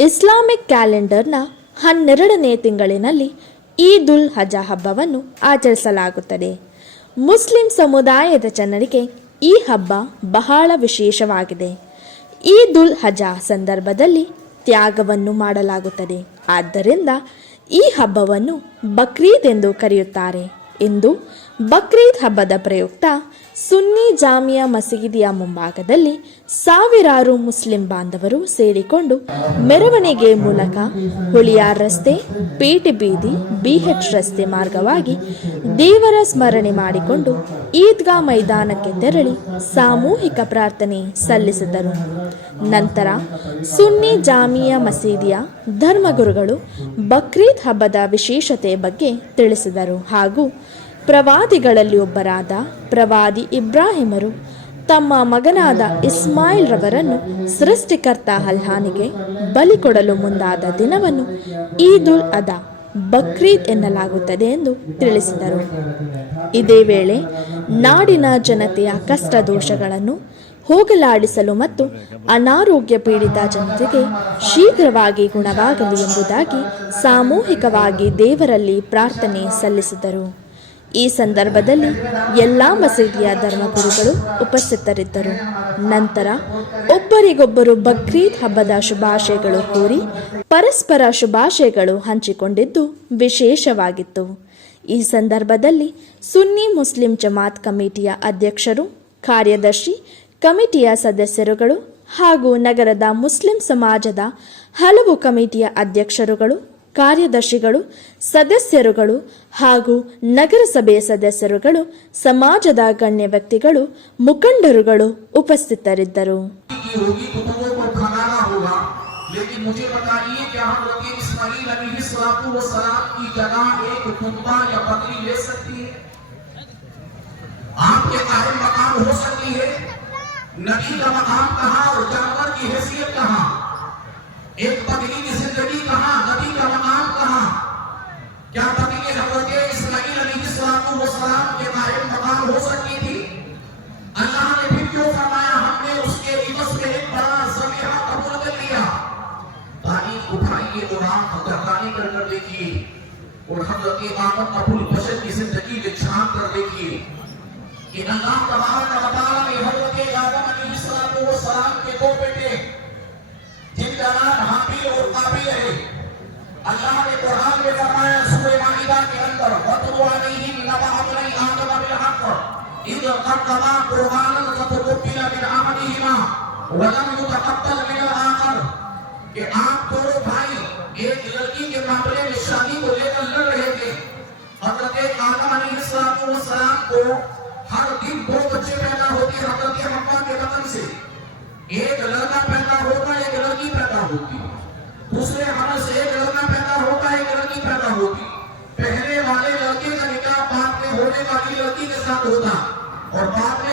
Islamic ಕ್ಯಾಲೆಂಡರ್ನ ಹನ್ನೆರಡನೇ ತಿಂಗಳಿನಲ್ಲಿ ಈದ್ ಉಲ್ ಹಜಾ ಹಬ್ಬವನ್ನು ಆಚರಿಸಲಾಗುತ್ತದೆ. ಮುಸ್ಲಿಂ ಸಮುದಾಯದ ಜನರಿಗೆ ಈ ಹಬ್ಬ ಬಹಳ ವಿಶೇಷವಾಗಿದೆ. ಈದ್ ಉಲ್ ಹಜಾ ಸಂದರ್ಭದಲ್ಲಿ ತ್ಯಾಗವನ್ನು ಮಾಡಲಾಗುತ್ತದೆ. ಆದ್ದರಿಂದ ಈ ಹಬ್ಬವನ್ನು ಬಕ್ರೀದ್ ಎಂದು ಕರೆಯುತ್ತಾರೆ. ಇಂದು ಬಕ್ರೀದ್ ಹಬ್ಬದ ಪ್ರಯುಕ್ತ ಸುನ್ನಿ ಜಾಮಿಯಾ ಮಸೀದಿಯ ಮುಂಭಾಗದಲ್ಲಿ ಸಾವಿರಾರು ಮುಸ್ಲಿಂ ಬಾಂಧವರು ಸೇರಿಕೊಂಡು ಮೆರವಣಿಗೆ ಮೂಲಕ ಹುಳಿಯಾರ್ ರಸ್ತೆ, ಪೇಟೆ ಬೀದಿ ಬಿಹೆಚ್ ರಸ್ತೆ ಮಾರ್ಗವಾಗಿ ದೇವರ ಸ್ಮರಣೆ ಮಾಡಿಕೊಂಡು ಈದ್ಗಾ ಮೈದಾನಕ್ಕೆ ತೆರಳಿ ಸಾಮೂಹಿಕ ಪ್ರಾರ್ಥನೆ ಸಲ್ಲಿಸಿದರು. ನಂತರ ಸುನ್ನಿ ಜಾಮಿಯಾ ಮಸೀದಿಯ ಧರ್ಮಗುರುಗಳು ಬಕ್ರೀದ್ ಹಬ್ಬದ ವಿಶೇಷತೆ ಬಗ್ಗೆ ತಿಳಿಸಿದರು ಹಾಗೂ ಪ್ರವಾದಿಗಳಲ್ಲಿ ಒಬ್ಬರಾದ ಪ್ರವಾದಿ ಇಬ್ರಾಹಿಮರು ತಮ್ಮ ಮಗನಾದ ಇಸ್ಮಾಯಿಲ್ ರವರನ್ನು ಸೃಷ್ಟಿಕರ್ತ ಅಲ್ಹಾನಿಗೆ ಬಲಿ ಕೊಡಲು ಮುಂದಾದ ದಿನವನ್ನು ಈದ್ ಉಲ್ ಅದಾ. ಬಕ್ರೀದ್ ಎನ್ನಲಾಗುತ್ತದೆ ಎಂದು ತಿಳಿಸಿದರು. ಇದೇ ವೇಳೆ ನಾಡಿನ ಜನತೆಯ ಕಷ್ಟ ದೋಷಗಳನ್ನು ಹೋಗಲಾಡಿಸಲು ಮತ್ತು ಅನಾರೋಗ್ಯ ಪೀಡಿತ ಜನತೆಗೆ ಶೀಘ್ರವಾಗಿ ಗುಣವಾಗಲಿ ಎಂಬುದಾಗಿ ಸಾಮೂಹಿಕವಾಗಿ ದೇವರಲ್ಲಿ ಪ್ರಾರ್ಥನೆ ಸಲ್ಲಿಸಿದರು. ಈ ಸಂದರ್ಭದಲ್ಲಿ ಎಲ್ಲ ಮಸೀದಿಯ ಧರ್ಮಗುರುಗಳು ಉಪಸ್ಥಿತರಿದ್ದರು. ನಂತರ ಒಬ್ಬರಿಗೊಬ್ಬರು ಬಕ್ರೀದ್ ಹಬ್ಬದ ಶುಭಾಶಯಗಳು ಕೋರಿ ಪರಸ್ಪರ ಶುಭಾಶಯಗಳು ಹಂಚಿಕೊಂಡಿದ್ದು ವಿಶೇಷವಾಗಿತ್ತು. ಈ ಸಂದರ್ಭದಲ್ಲಿ ಸುನ್ನಿ ಮುಸ್ಲಿಂ ಜಮಾತ್ ಕಮಿಟಿಯ ಅಧ್ಯಕ್ಷರು, ಕಾರ್ಯದರ್ಶಿ, ಕಮಿಟಿಯ ಸದಸ್ಯರುಗಳು ಹಾಗೂ ನಗರದ ಮುಸ್ಲಿಂ ಸಮಾಜದ ಹಲವು ಕಮಿಟಿಯ ಅಧ್ಯಕ್ಷರುಗಳು ಕಾರ್ಯದರ್ಶಿಗಳು ಸದಸ್ಯರುಗಳು ಹಾಗೂ ನಗರಸಭೆ ಸದಸ್ಯರುಗಳು ಸಮಾಜದ ಗಣ್ಯ ವ್ಯಕ್ತಿಗಳು ಮುಖಂಡರುಗಳು ಉಪಸ್ಥಿತರಿದ್ದರು की होगी तो तुमों को खनाना होगा लेकिन मुझे बताइए और हज़रत इमाम अबुल बशर की ज़िंदगी के छान कर देखिए कि अल्लाह तबारक व तआला ने हज़रत आदम अलैहि सलाम को सलाम के दो बेटे, जिनका नाम हाबिल और काबिल है। अल्लाह ने कुरान में फरमाया, सूरह माईदा के अंदर वतु अलैहि नबा अबनी आदम बिल हक इद कद्दमा कुरानन फतकुबिल बिन अहदिहिमा वलम यतकब्बल मिन अल आखर। कि को हर दिन दो बच्चे पैदा होते हैं, हज़रत हव्वा के बदन से। एक लड़का पैदा होता, एक लड़की पैदा होती। दूसरे हम से एक लड़का पैदा होता, एक लड़की पैदा होती। पहले वाले लड़के का निकाह बाद में होने वाली लड़की के साथ होता और बाद में